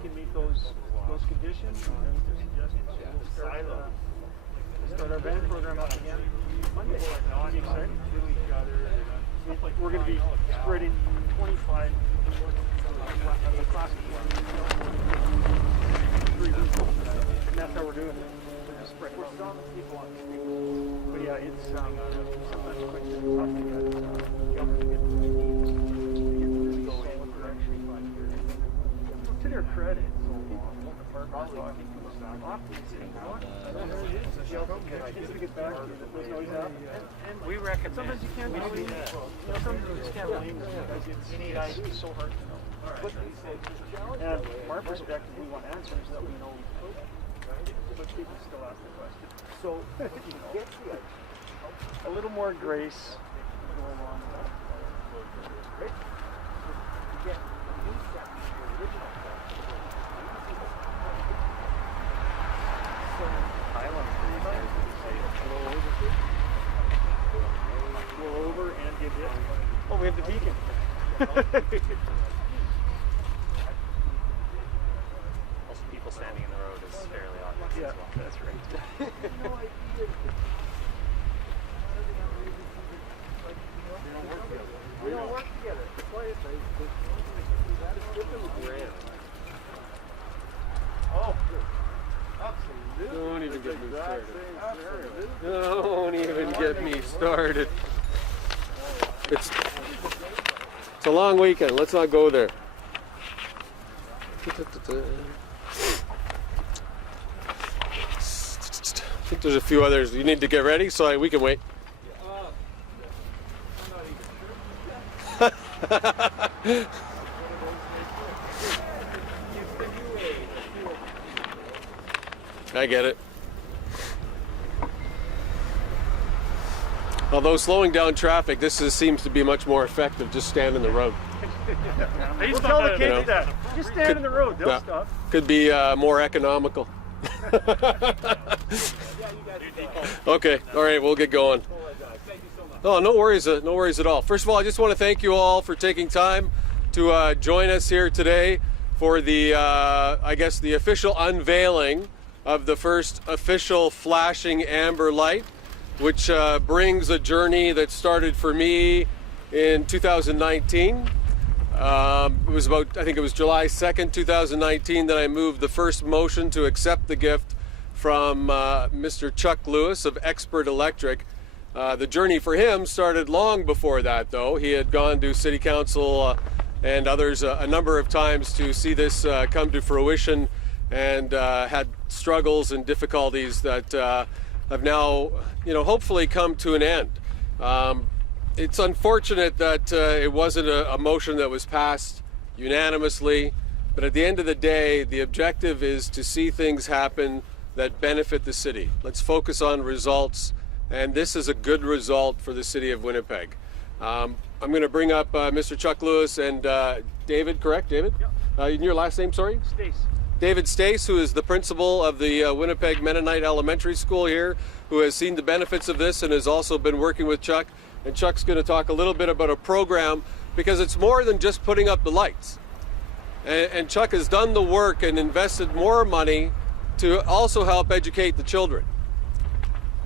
can meet those conditions and the suggestions. We'll start our band program up again Monday. Pretty exciting. We're going to be spreading 25 of the class 3 weeks. And that's how we're doing it. We're just spreading. We're still on the people on the street. But yeah, it's sometimes quick to talk to you guys. Government to get this going. To their credit, we reckon sometimes you can't believe it. Sometimes you just can't believe it because it's so hard to know. And from our perspective, we want answers that we know, but people still ask the question. So, a little more grace go along. Go over and get hit. Oh, we have the beacon. Also, people standing in the road is fairly obvious as well. That's right. We don't work together. Oh, absolutely. Don't even get me started. Don't even get me started. It's a long weekend. Let's not go there. I think there's a few others. You need to get ready, so we can wait. I get it. Although slowing down traffic, seems to be much more effective. Just stand in the road. We'll tell the kids that. Just stand in the road. They'll stop. Could be more economical. Okay. All right. We'll get going. Oh, no worries. No worries at all. First of all, I just want to thank you all for taking time to join us here today for the, I guess, the official unveiling of the first official flashing amber light, which brings a journey that started for me in 2019. It was I think it was July 2nd, 2019 that I moved the first motion to accept the gift from Mr. Chuck Lewis of Expert Electric. The journey for him started long before that, though. He had gone to City Council and others a number of times to see this come to fruition, and had struggles and difficulties that have now, hopefully come to an end. It's unfortunate that it wasn't a motion that was passed unanimously, but at the end of the day, the objective is to see things happen that benefit the city. Let's focus on results, and this is a good result for the city of Winnipeg. I'm going to bring up Mr. Chuck Lewis and David, correct, David? Yep. Your last name, sorry? Stace. David Stace, who is the principal of the Winnipeg Mennonite Elementary School here, who has seen the benefits of this and has also been working with Chuck. And Chuck's going to talk a little bit about a program, because it's more than just putting up the lights. And Chuck has done the work and invested more money to also help educate the children,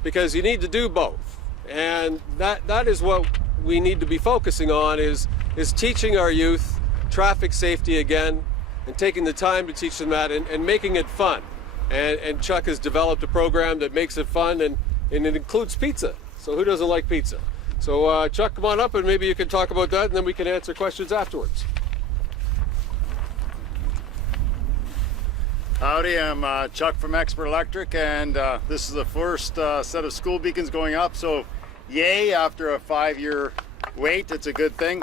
because you need to do both. And that is what we need to be focusing on, is teaching our youth traffic safety again, and taking the time to teach them that, and making it fun. And Chuck has developed a program that makes it fun, and it includes pizza. So who doesn't like pizza? So Chuck, come on up, and maybe you can talk about that, and then we can answer questions afterwards. Howdy, I'm Chuck from Expert Electric, and this is the first set of school beacons going up. So yay, after a 5-year wait, it's a good thing.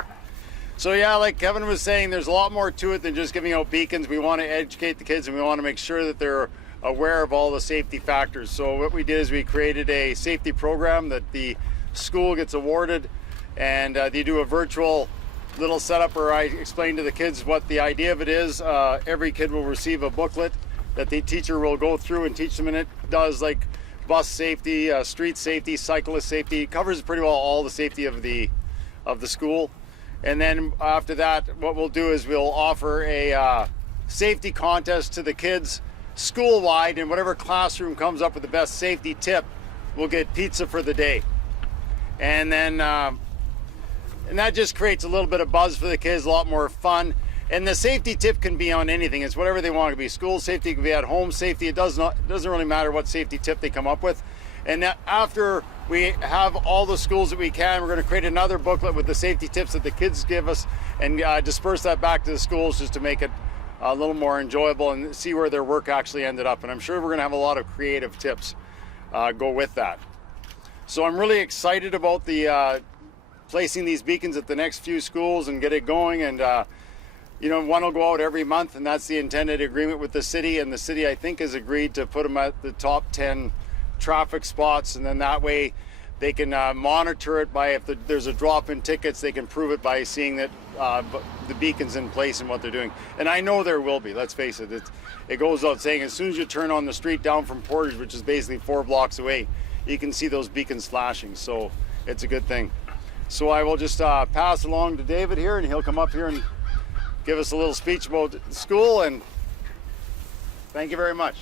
So yeah, like Kevin was saying, there's a lot more to it than just giving out beacons. We want to educate the kids, and we want to make sure that they're aware of all the safety factors. So what we did is we created a safety program that the school gets awarded, and they do a virtual little setup where I explain to the kids what the idea of it is. Every kid will receive a booklet that the teacher will go through and teach them, and it does like bus safety, street safety, cyclist safety. It covers pretty well all the safety of the school. And then after that, what we'll do is we'll offer a safety contest to the kids school-wide, and whatever classroom comes up with the best safety tip will get pizza for the day. And then and that just creates a little bit of buzz for the kids, a lot more fun. And the safety tip can be on anything. It's whatever they want. It can be school safety, it can be at home safety. It doesn't really matter what safety tip they come up with. And after we have all the schools that we can, we're going to create another booklet with the safety tips that the kids give us and disperse that back to the schools just to make it a little more enjoyable and see where their work actually ended up. And I'm sure we're going to have a lot of creative tips go with that. So I'm really excited about the placing these beacons at the next few schools and get it going. And you know, one will go out every month, and that's the intended agreement with the city. And the city, I think, has agreed to put them at the top 10 traffic spots, and then that way they can monitor it by if there's a drop in tickets, they can prove it by seeing that the beacon's in place and what they're doing. And I know there will be, let's face it. It goes out saying as soon as you turn on the street down from Portage, which is basically 4 blocks away, you can see those beacons flashing. So it's a good thing. So I will just pass along to David here, and he'll come up here and give us a little speech about the school, and thank you very much.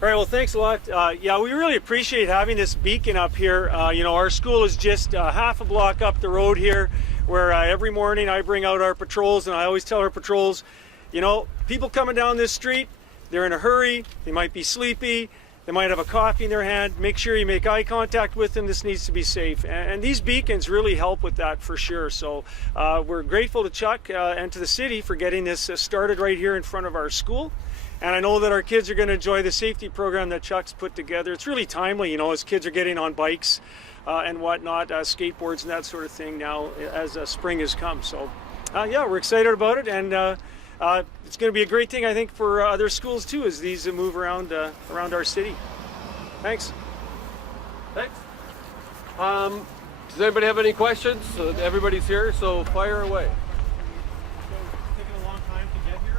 All right, well, thanks a lot. Yeah, we really appreciate having this beacon up here. You know, our school is just half a block up the road here, where every morning I bring out our patrols, and I always tell our patrols, you know, people coming down this street, they're in a hurry, they might be sleepy, they might have a coffee in their hand. Make sure you make eye contact with them. This needs to be safe. And these beacons really help with that for sure. So we're grateful to Chuck and to the city for getting this started right here in front of our school. And I know that our kids are going to enjoy the safety program that Chuck's put together. It's really timely, you know, as kids are getting on bikes and whatnot, skateboards and that sort of thing now as spring has come. So yeah, we're excited about it. And it's going to be a great thing, I think, for other schools too, as these move around our city. Thanks. Thanks. Does anybody have any questions? Everybody's here, so fire away. So it's taken a long time to get here.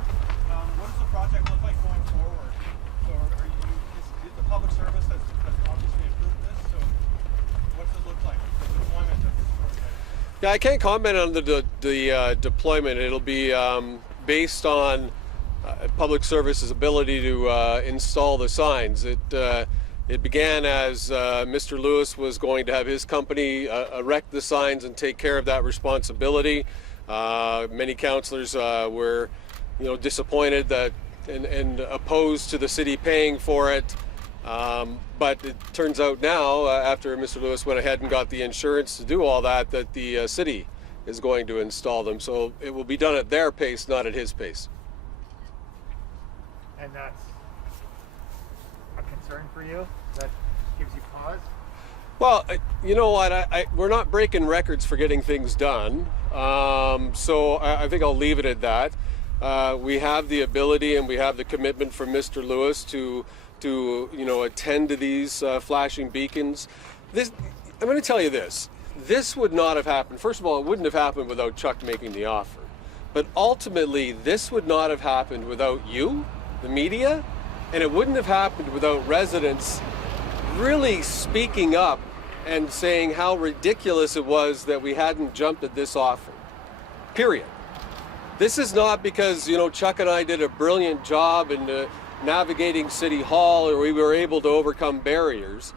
What does the project look like going forward? So the public service has obviously approved this, so what does it look like, the deployment of this project? Yeah, I can't comment on the deployment. It'll be based on public service's ability to install the signs. It began as Mr. Lewis was going to have his company erect the signs and take care of that responsibility. Many councillors were, you know, disappointed that and opposed to the city paying for it. But it turns out now, after Mr. Lewis went ahead and got the insurance to do all that, that the city is going to install them. So it will be done at their pace, not at his pace. And that's a concern for you? That gives you pause? Well, you know what? We're not breaking records for getting things done. So I think I'll leave it at that. We have the ability and we have the commitment from Mr. Lewis to you know, attend to these flashing beacons. I'm going to tell you this. This would not have happened. First of all, it wouldn't have happened without Chuck making the offer. But ultimately, this would not have happened without you, the media, and it wouldn't have happened without residents really speaking up and saying how ridiculous it was that we hadn't jumped at this offer. Period. This is not because, you know, Chuck and I did a brilliant job in navigating City Hall or we were able to overcome barriers.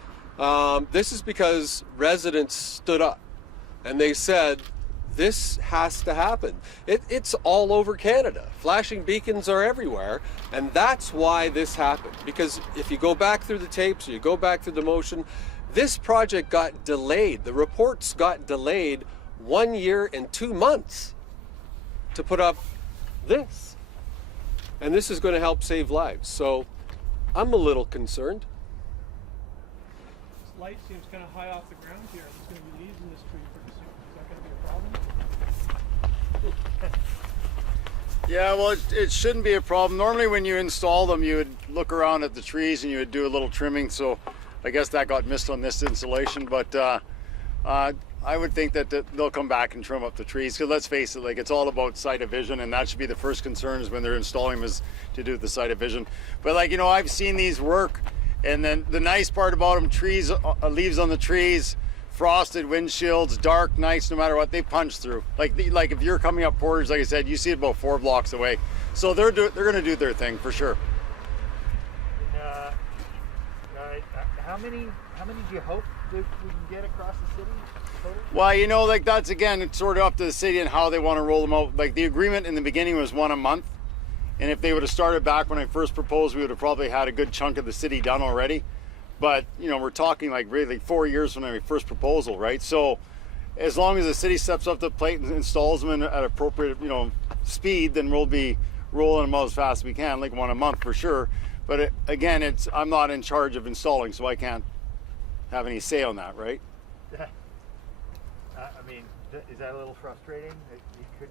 This is because residents stood up and they said, this has to happen. It's all over Canada. Flashing beacons are everywhere, and that's why this happened. Because if you go back through the tapes, or you go back through the motion, this project got delayed. The reports got delayed 1 year and 2 months to put up this. And this is going to help save lives. So I'm a little concerned. This light seems kind of high off the ground here. There's going to be leaves in this tree pretty soon. Is that going to be a problem? Yeah, well, it shouldn't be a problem. Normally when you install them, you would look around at the trees and you would do a little trimming. So I guess that got missed on this installation. But I would think that they'll come back and trim up the trees. Because let's face it, like, it's all about sight of vision, and that should be the first concern is when they're installing them is to do with the sight of vision. But like, you know, I've seen these work, and then the nice part about them, trees, leaves on the trees, frosted windshields, dark nights, no matter what, they punch through. Like if you're coming up Portage, like I said, you see it about 4 blocks away. So they're going to do their thing for sure. How many do you hope that we can get across the city? Well, you know, like that's again, it's sort of up to the city and how they want to roll them out. Like the agreement in the beginning was 1 a month. And if they would have started back when I first proposed, we would have probably had a good chunk of the city done already. But, you know, we're talking like really 4 years from my first proposal, right? So as long as the city steps up to the plate and installs them at appropriate, you know, speed, then we'll be rolling them out as fast as we can, like 1 a month for sure. But again, I'm not in charge of installing, so I can't have any say on that, right? I mean, is that a little frustrating that you could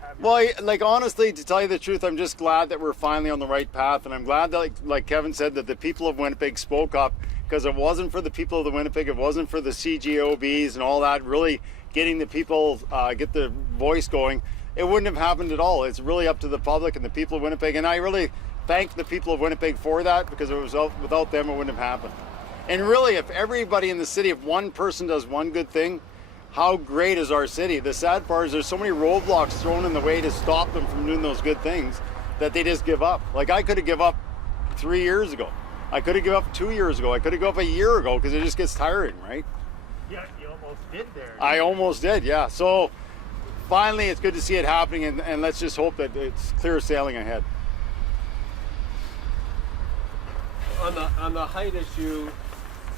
have? Well, like honestly, to tell you the truth, I'm just glad that we're finally on the right path, and I'm glad that, like Kevin said, that the people of Winnipeg spoke up, because it wasn't for the people of the Winnipeg, it wasn't for the CGOBs and all that, really getting the people, get the voice going, it wouldn't have happened at all. It's really up to the public and the people of Winnipeg, and I really thank the people of Winnipeg for that, because it was without them it wouldn't have happened. And really, if everybody in the city, if one person does one good thing, how great is our city? The sad part is there's so many roadblocks thrown in the way to stop them from doing those good things that they just give up. Like I could have given up 3 years ago. I could have given up 2 years ago. I could have given up a year ago, because it just gets tiring, right? Yeah, you almost did there. I almost did, yeah. So finally, it's good to see it happening, and let's just hope that it's clear sailing ahead. On the height issue,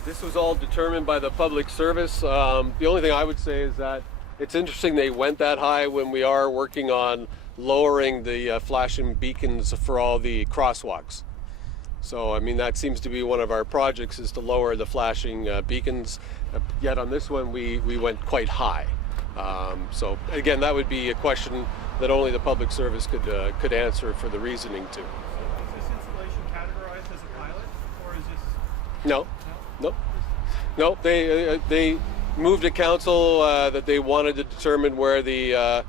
this was all determined by the public service. The only thing I would say is that it's interesting they went that high when we are working on lowering the flashing beacons for all the crosswalks. So, I mean, that seems to be one of our projects, is to lower the flashing beacons. Yet on this one, we went quite high. So, again, that would be a question that only the public service could answer for the reasoning to. Is this installation categorized as a pilot, or is this? No. No, they moved to council that they wanted to determine where the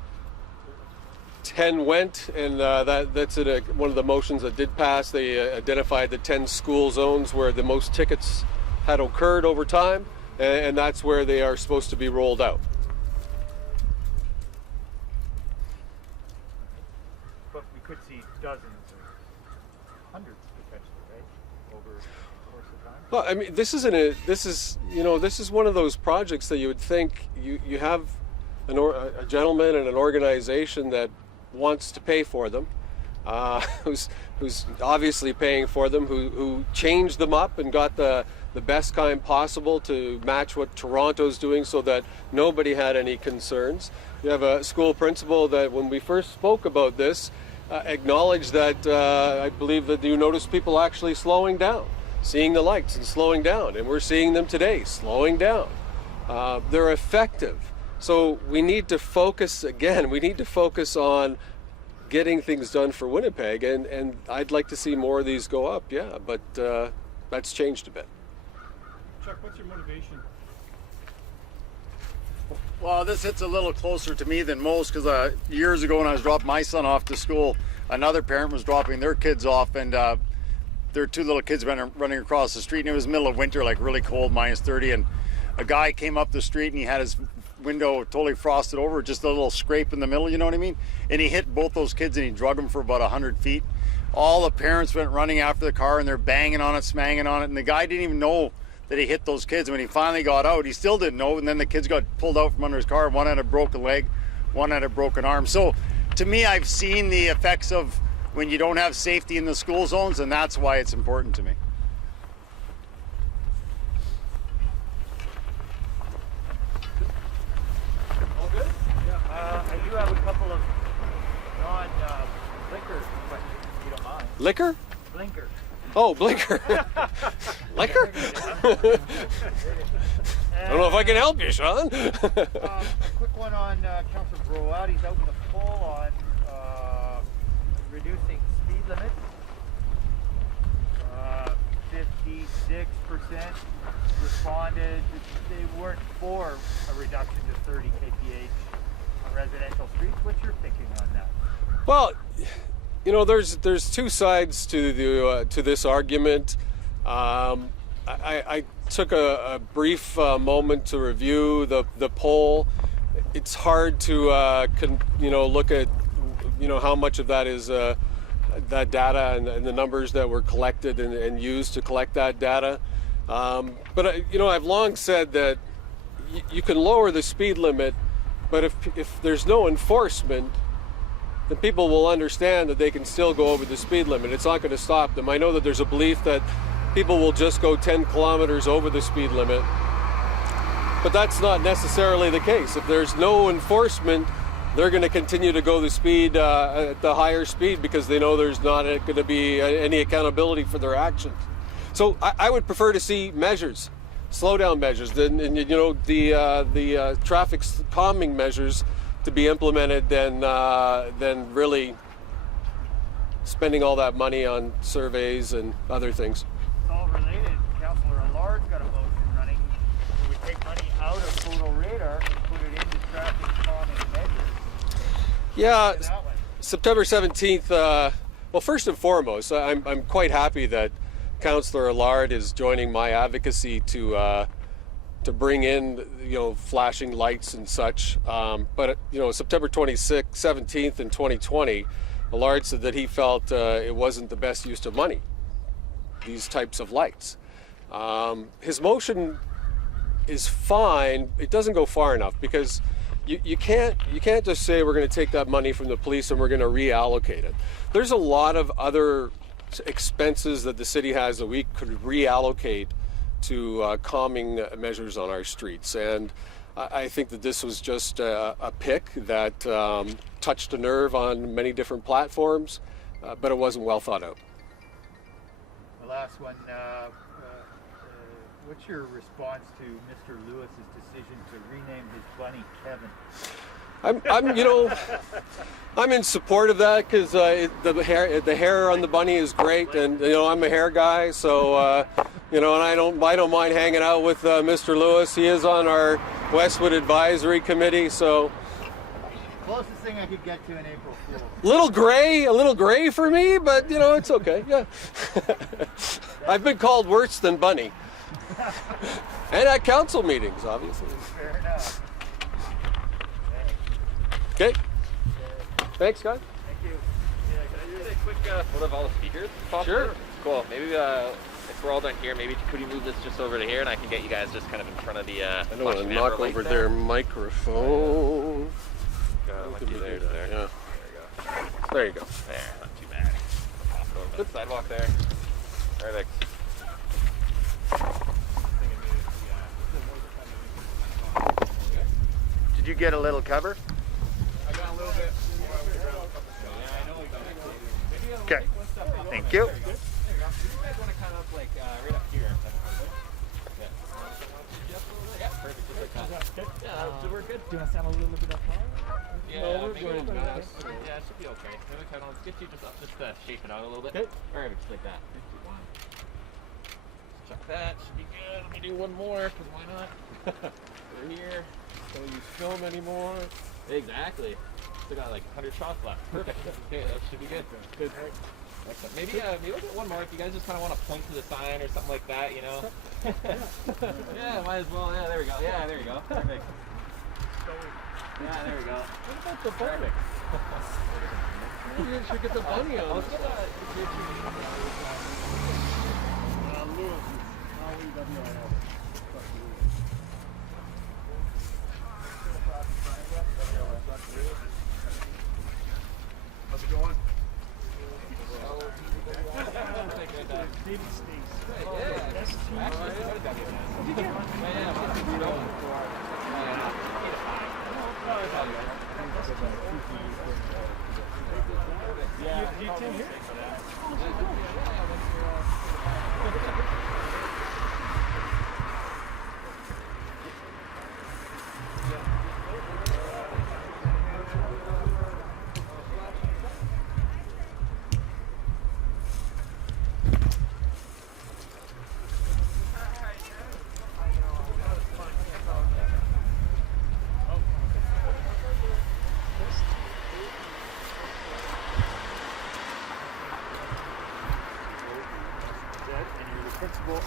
10 went, and that's one of the motions that did pass. They identified the 10 school zones where the most tickets had occurred over time, and that's where they are supposed to be rolled out. But we could see dozens or hundreds potentially, right? Over the course of time. Well, I mean, this is one of those projects that you would think you have a gentleman and an organization that wants to pay for them, who's obviously paying for them, who changed them up and got the best kind possible to match what Toronto's doing, so that nobody had any concerns. You have a school principal that, when we first spoke about this, acknowledged that I believe that you notice people actually slowing down, seeing the lights and slowing down, and we're seeing them today slowing down. They're effective. So we need to focus, again, on getting things done for Winnipeg, and I'd like to see more of these go up, yeah, but that's changed a bit. Chuck, what's your motivation? Well, this hits a little closer to me than most, because years ago when I was dropping my son off to school, another parent was dropping their kids off, and their 2 little kids running across the street, and it was middle of winter, like really cold, -30, and a guy came up the street and he had his window totally frosted over, just a little scrape in the middle, you know what I mean? And he hit both those kids and he drug them for about 100 feet. All the parents went running after the car, and they're banging on it, smanging on it, and the guy didn't even know that he hit those kids. When he finally got out, he still didn't know, and then the kids got pulled out from under his car. One had a broken leg, one had a broken arm. So to me, I've seen the effects of when you don't have safety in the school zones, and that's why it's important to me. All good? I do have a couple of non-blinker questions, if you don't mind. Liquor? Blinker. Oh, blinker. Liquor? I don't know if I can help you, Sean. A quick one on Councillor Broad. He's out in the poll on reducing speed limits. 56% responded they weren't for a reduction to 30 kph on residential streets. What's your thinking on that? Well, you know, there's 2 sides to this argument. I took a brief moment to review the poll. It's hard to look at how much of that is that data and the numbers that were collected and used to collect that data. But I've long said that you can lower the speed limit, but if there's no enforcement, then people will understand that they can still go over the speed limit. It's not going to stop them. I know that there's a belief that people will just go 10 kilometers over the speed limit, but that's not necessarily the case. If there's no enforcement, they're going to continue to go the speed at the higher speed because they know there's not going to be any accountability for their actions. So I would prefer to see measures, slowdown measures, the traffic calming measures to be implemented than really spending all that money on surveys and other things. It's all related. Councillor Allard's got a motion running. It would take money out of photo radar and put it into traffic calming measures. Yeah, September 17th. Well, first and foremost, I'm quite happy that Councillor Allard is joining my advocacy to bring in flashing lights and such. But September 26th, 17th, in 2020, Allard said that he felt it wasn't the best use of money, these types of lights. His motion is fine. It doesn't go far enough because you can't just say we're going to take that money from the police and we're going to reallocate it. There's a lot of other expenses that the city has that we could reallocate to calming measures on our streets, and I think that this was just a pick that touched a nerve on many different platforms, but it wasn't well thought out. The last one, what's your response to Mr. Lewis's decision to rename his bunny Kevin? I'm in support of that because the hair on the bunny is great, and I'm a hair guy, so and I don't mind hanging out with Mr. Lewis. He is on our Westwood Advisory Committee, so Closest thing I could get to an April Fool. a little gray for me, but it's okay. Yeah, I've been called worse than bunny, and at council meetings, obviously. Fair enough. Okay. Thanks, guys. Thank you. Yeah, can I do a quick photo of all the speakers? Sure. Cool. Maybe if we're all done here, maybe could you move this just over to here, and I can get you guys just kind of in front of the. I don't want to knock over their microphone. Lucky there. Yeah. There you go. There you go. There, not too bad. Pop it over the sidewalk there. Perfect. Did you get a little cover? I got a little bit. Okay. Thank you. You guys want to kind of like right up here. Yeah, perfect. Just like that. Yeah, so we're good. Do you want to stand a little bit up high? Yeah, maybe we'll do that. Yeah, it should be okay. Maybe kind of let's get you just up, just shape it out a little bit. Okay. Perfect, just like that. Chuck that. Should be good. Let me do one more, because why not? Over here. Don't use film anymore. Exactly. Still got like 100 shots left. Perfect. Okay, that should be good. Good. Excellent. Maybe we'll get one more if you guys just kind of want to point to the sign or something like that, Yeah, might as well. Yeah, there we go. Yeah, there you go. Perfect. Yeah, there we go. What about the bunny? You should get the bunny on. Let's get How's it going? And you're the principal of?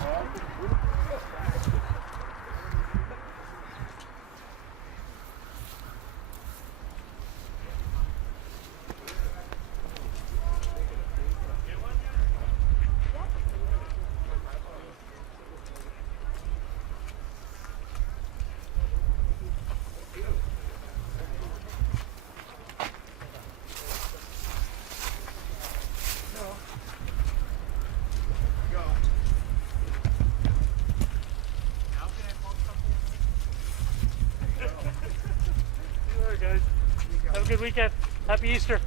good weekend. Happy Easter.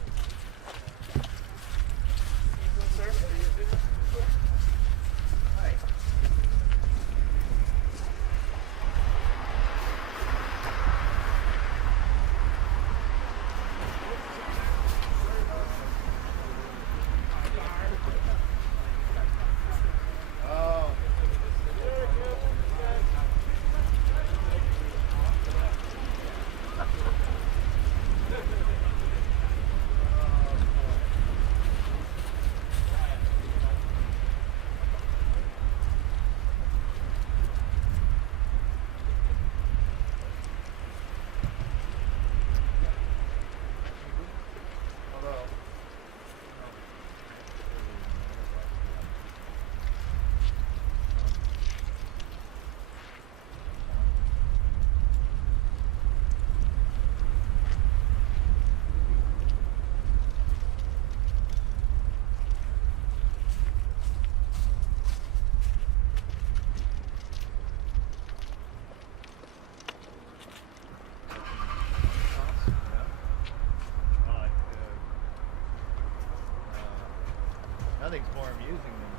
Nothing's more amusing than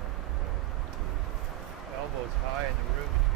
elbows high in the room